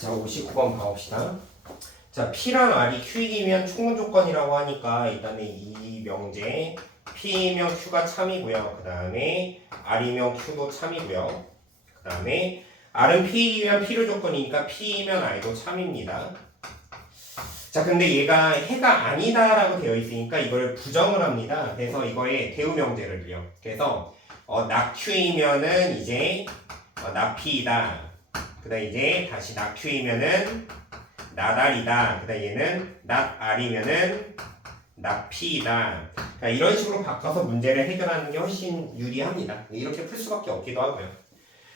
자, 59번 봐봅시다. 자, P랑 R이 Q이면 충분 조건이라고 하니까 일단은 이 명제 P이면 Q가 참이고요. 그 다음에 R이면 Q도 참이고요. 그 다음에 R은 P이면 필요 조건이니까 P이면 R도 참입니다. 자, 근데 얘가 해가 아니다라고 되어 있으니까 이걸 부정을 합니다. 그래서 이거에 대우 명제를 들여. 그래서 낙Q이면은 이제 낙P이다. 그 다음 이제 다시 낙Q이면은 낙R이다. 그 다음 얘는 낙R이면은 낙P이다. 그러니까 이런 식으로 바꿔서 문제를 해결하는 게 훨씬 유리합니다. 이렇게 풀 수밖에 없기도 하고요.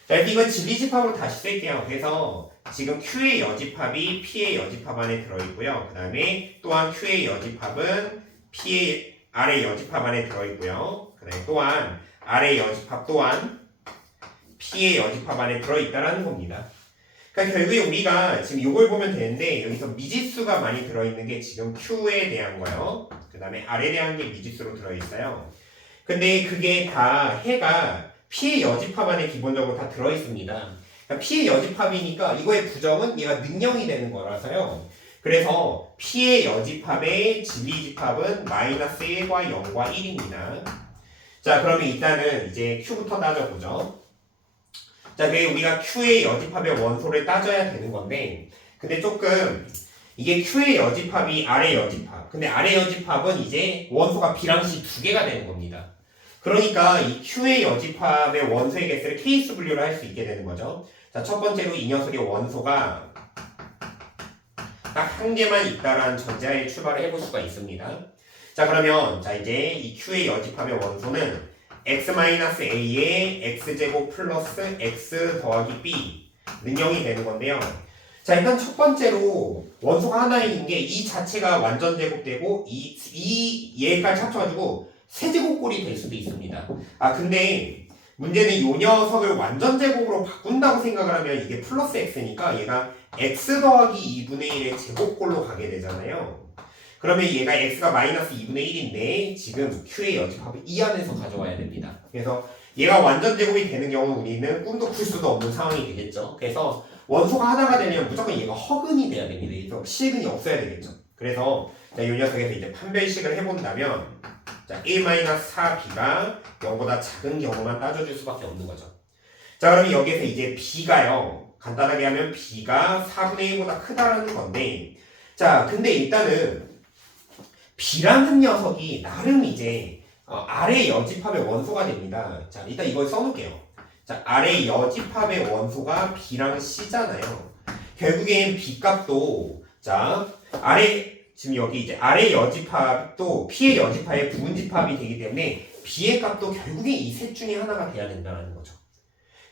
자, 이거 진리집합으로 다시 쓸게요. 그래서 지금 Q의 여집합이 P의 여집합 안에 들어있고요. 그 다음에 또한 Q의 여집합은 P의 R의 여집합 안에 들어있고요. 그 다음에 또한 R의 여집합 또한 P의 여집합 안에 들어있다라는 겁니다. 그러니까 결국에 우리가 지금 이걸 보면 되는데 여기서 미지수가 많이 들어있는 게 지금 Q에 대한 거요. 그 다음에 R에 대한 게 미지수로 들어있어요. 근데 그게 다 해가 P의 여집합 안에 기본적으로 다 들어있습니다. 그러니까 P의 여집합이니까 이거의 부정은 얘가 능령이 되는 거라서요. 그래서 P의 여집합의 진리집합은 마이너스 1과 0과 1입니다. 자, 그러면 일단은 이제 Q부터 따져보죠. 자, 그게 우리가 Q의 여집합의 원소를 따져야 되는 건데, 근데 조금 이게 Q의 여집합이 R의 여집합. 근데 R의 여집합은 이제 원소가 B랑 C 두 개가 되는 겁니다. 그러니까 이 Q의 여집합의 원소의 개수를 케이스 분류를 할 수 있게 되는 거죠. 자, 첫 번째로 이 녀석의 원소가 딱 한 개만 있다라는 전제하에 출발을 해볼 수가 있습니다. 자, 그러면 자 이제 이 Q의 여집합의 원소는 x-a의 x제곱 플러스 x 더하기 b 능형이 되는 건데요. 자, 일단 첫 번째로 원소가 하나인 게 이 자체가 완전 제곱되고 얘까지 합쳐가지고 세제곱꼴이 될 수도 있습니다. 아, 근데 문제는 요 녀석을 완전 제곱으로 바꾼다고 생각을 하면 이게 플러스 x니까 얘가 x 더하기 2분의 1의 제곱꼴로 가게 되잖아요. 그러면 얘가 x가 마이너스 2분의 1인데 지금 Q의 여집합을 이 안에서 가져와야 됩니다. 그래서 얘가 완전 제곱이 되는 경우 우리는 꿈도 꿀 수도 없는 상황이 되겠죠. 그래서 원소가 하나가 되려면 무조건 얘가 허근이 돼야 됩니다. 그래서 실근이 없어야 되겠죠. 그래서 자, 이 녀석에서 이제 판별식을 해본다면 자, 1-4b가 0보다 작은 경우만 따져줄 수밖에 없는 거죠. 자, 그러면 여기서 이제 b가요. 간단하게 하면 b가 4분의 1보다 크다라는 건데, 자, 근데 일단은 B라는 녀석이 나름 이제 R의 여집합의 원소가 됩니다. 자, 일단 이걸 써놓을게요. 자, R의 여집합의 원소가 B랑 C잖아요. 결국엔 B 값도 자, 지금 여기 이제 R의 여집합도 P의 여집합의 부분집합이 되기 때문에 B의 값도 결국에 이 셋 중에 하나가 돼야 된다는 거죠.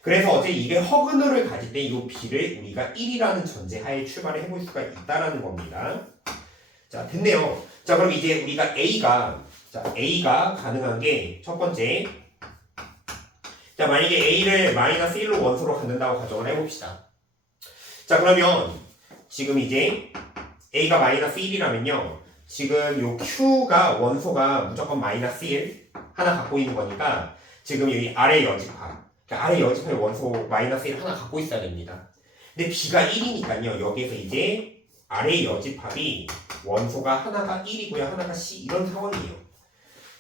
그래서 어제 이게 허근호를 가질 때 이 B를 우리가 1이라는 전제하에 출발을 해볼 수가 있다라는 겁니다. 자, 됐네요. 자, 그럼 이제 우리가 A가 가능한 게 첫 번째. 자, 만약에 A를 마이너스 1로 원소로 갖는다고 가정을 해봅시다. 자, 그러면 지금 이제 A가 마이너스 1이라면요. 지금 요 Q가 원소가 무조건 마이너스 1 하나 갖고 있는 거니까 지금 여기 R의 여집합. 그러니까 R의 여집합의 원소 마이너스 1 하나 갖고 있어야 됩니다. 근데 B가 1이니까요. 여기에서 이제 R의 여집합이 원소가 하나가 1이고요. 하나가 C 이런 상황이에요.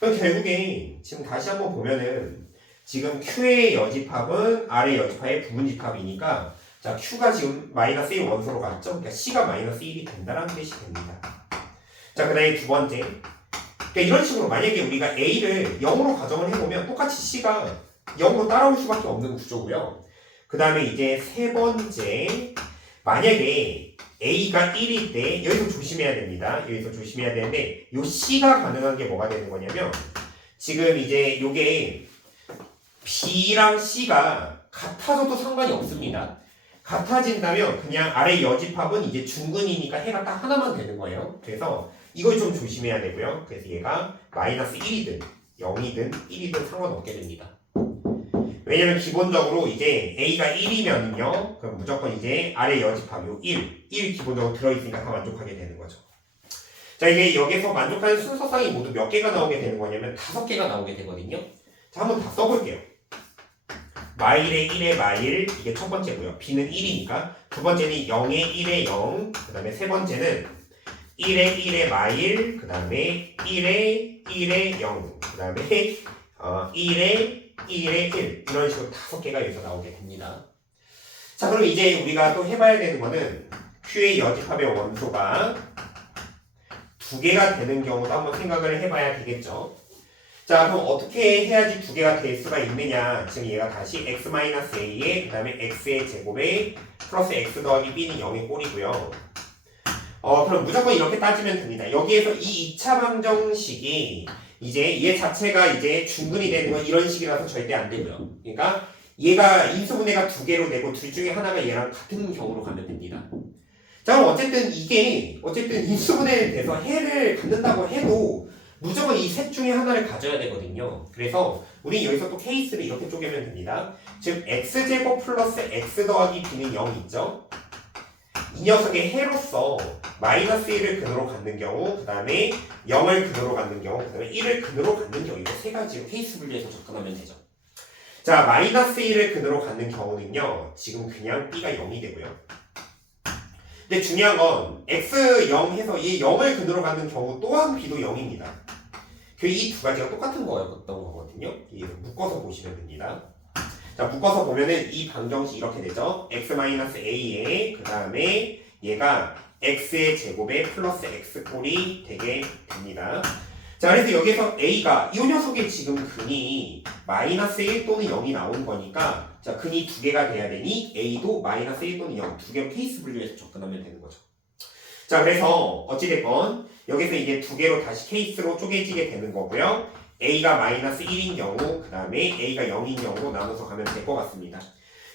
그럼 결국에 지금 다시 한번 보면은 지금 Q의 여집합은 R의 여집합의 부분집합이니까 자, Q가 지금 마이너스 1 원소로 갔죠? 그러니까 C가 마이너스 1이 된다는 뜻이 됩니다. 자, 그 다음에 두 번째. 그러니까 이런 식으로 만약에 우리가 A를 0으로 가정을 해보면 똑같이 C가 0으로 따라올 수밖에 없는 구조고요. 그 다음에 이제 세 번째. 만약에 A가 1일 때 여기서 조심해야 됩니다. 여기서 조심해야 되는데 요 C가 가능한 게 뭐가 되는 거냐면 지금 이제 요게 B랑 C가 같아져도 상관이 없습니다. 같아진다면 그냥 아래 여집합은 이제 중근이니까 해가 딱 하나만 되는 거예요. 그래서 이걸 좀 조심해야 되고요. 그래서 얘가 마이너스 1이든 0이든 1이든 상관없게 됩니다. 왜냐면 기본적으로 이제 A가 1이면요. 그럼 무조건 이제 아래 여집합 요 1 기본적으로 들어있으니까 다 만족하게 되는 거죠. 자, 이게 여기서 만족하는 순서상이 모두 몇 개가 나오게 되는 거냐면 5개가 나오게 되거든요. 자, 한번 다 써볼게요. 마일에 1에 마일 이게 첫 번째고요. b는 1이니까 두 번째는 0에 1에 0 그 다음에 세 번째는 1에 1에 마일 그 다음에 1에 1에 0 그 다음에 1에 1에 1 이런 식으로 5개가 여기서 나오게 됩니다. 자 그럼 이제 우리가 또 해봐야 되는 거는 Q의 여집합의 원소가 2개가 되는 경우도 한번 생각을 해봐야 되겠죠. 자 그럼 어떻게 해야지 2개가 될 수가 있느냐. 지금 얘가 다시 x-a에 그 다음에 x의 제곱에 플러스 x 더하기 b는 0의 꼴이고요. 그럼 무조건 이렇게 따지면 됩니다. 여기에서 이 2차 방정식이 이제 얘 자체가 이제 중근이 되는 건 이런 식이라서 절대 안 되고요. 그러니까 얘가 인수분해가 2개로 되고 둘 중에 하나가 얘랑 같은 경우로 가면 됩니다. 자 그럼 어쨌든 이게 인수분해에 돼서 해를 갖는다고 해도 무조건 이 셋 중에 하나를 가져야 되거든요. 그래서 우리 여기서 또 케이스를 이렇게 쪼개면 됩니다. 즉 x제곱 플러스 x 더하기 b는 0이 있죠. 이 녀석의 해로서 마이너스 1을 근으로 갖는 경우 그 다음에 0을 근으로 갖는 경우 그 다음에 1을 근으로 갖는 경우 이거 세 가지로 케이스 분류해서 접근하면 되죠. 자 마이너스 1을 근으로 갖는 경우는요 지금 그냥 b가 0이 되고요. 근데 중요한 건 x0 해서 이 0을 근으로 갖는 경우 또한 b도 0입니다. 이 두 가지가 똑같은 거였던 거거든요. 이해서 묶어서 보시면 됩니다. 자 묶어서 보면은 이 방정식 이렇게 되죠. x-a에 그 다음에 얘가 x의 제곱에 플러스 x꼴이 되게 됩니다. 자 그래서 여기서 a가 이 녀석의 지금 근이 마이너스 1 또는 0이 나온 거니까 자 근이 2개가 돼야 되니 a도 마이너스 1 또는 0 2개로 케이스 분류해서 접근하면 되는 거죠. 자 그래서 어찌됐건 여기서 이제 2개로 다시 케이스로 쪼개지게 되는 거고요. a가 마이너스 1인 경우 그 다음에 a가 0인 경우로 나눠서 가면 될 것 같습니다.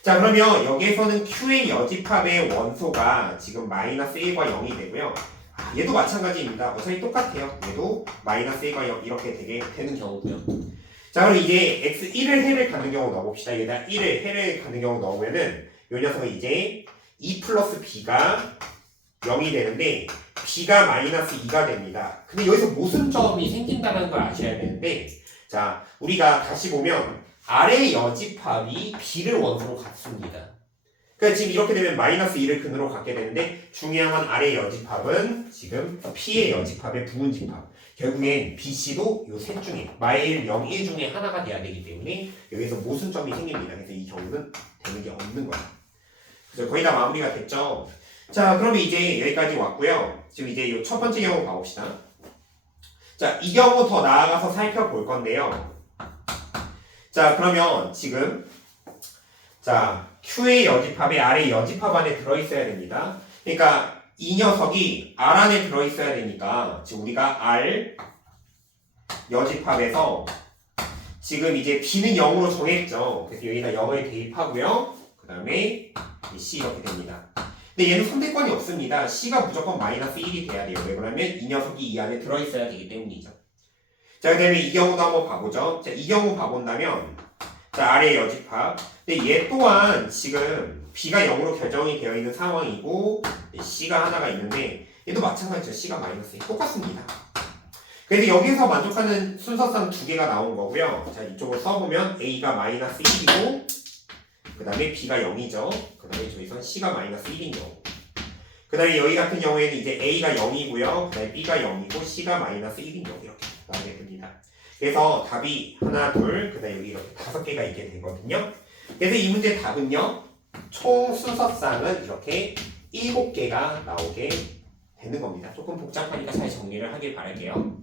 자 그러면 여기에서는 Q의 여집합의 원소가 지금 마이너스 1과 0이 되고요. 얘도 마찬가지입니다. 어차피 똑같아요. 얘도 마이너스 1과 0 이렇게 되는 경우고요. 자 그럼 이제 x1을 해를 갖는 경우 넣어봅시다. 여기다 1을 해를 갖는 경우 넣으면은 요 녀석은 이제 2 플러스 b가 0이 되는데 b가 마이너스 2가 됩니다. 근데 여기서 모순점이 생긴다는 걸 아셔야 되는데 자 우리가 다시 보면 아래 여집합이 b를 원소로 갖습니다. 그러니까 지금 이렇게 되면 마이너스 2를 근으로 갖게 되는데 중요한 건 아래 여집합은 지금 p의 여집합의 부분집합 결국엔 bc도 요 셋 중에 마일 0, 1 중에 하나가 돼야 되기 때문에 여기서 모순점이 생깁니다. 그래서 이 경우는 되는 게 없는 거예요. 그래서 거의 다 마무리가 됐죠. 자 그러면 이제 여기까지 왔고요. 지금 이제 이 첫 번째 경우 봐봅시다. 자 이 경우 더 나아가서 살펴볼 건데요. 자 그러면 지금 자 Q의 여집합에 R의 여집합 안에 들어있어야 됩니다. 그러니까 이 녀석이 R 안에 들어있어야 되니까 지금 우리가 R 여집합에서 지금 이제 B는 0으로 정했죠. 그래서 여기다 0을 대입하고요. 그 다음에 C 이렇게 됩니다. 근데 얘는 선택권이 없습니다. C가 무조건 마이너스 1이 돼야 돼요. 왜 그러면 이 녀석이 이 안에 들어있어야 되기 때문이죠. 자, 그 다음에 이 경우도 한번 봐보죠. 자, 이 경우 봐본다면 자, R의 여집합. 근데 얘 또한 지금 B가 0으로 결정이 되어 있는 상황이고 C가 하나가 있는데 얘도 마찬가지죠. C가 마이너스 1. 똑같습니다. 그래서 여기서 만족하는 순서상 2개가 나온 거고요. 자, 이쪽을 써보면 A가 마이너스 1이고 그 다음에 B가 0이죠. 그 다음에 저기선 C가 마이너스 1인 경우. 그 다음에 여기 같은 경우에는 이제 A가 0이고요. 그 다음에 B가 0이고 C가 마이너스 1인 경우 이렇게 나오게 됩니다. 그래서 답이 하나, 둘, 그 다음에 여기 이렇게 5개가 있게 되거든요. 그래서 이 문제 답은요. 총 순서상은 이렇게 7개가 나오게 되는 겁니다. 조금 복잡하니까 잘 정리를 하길 바랄게요.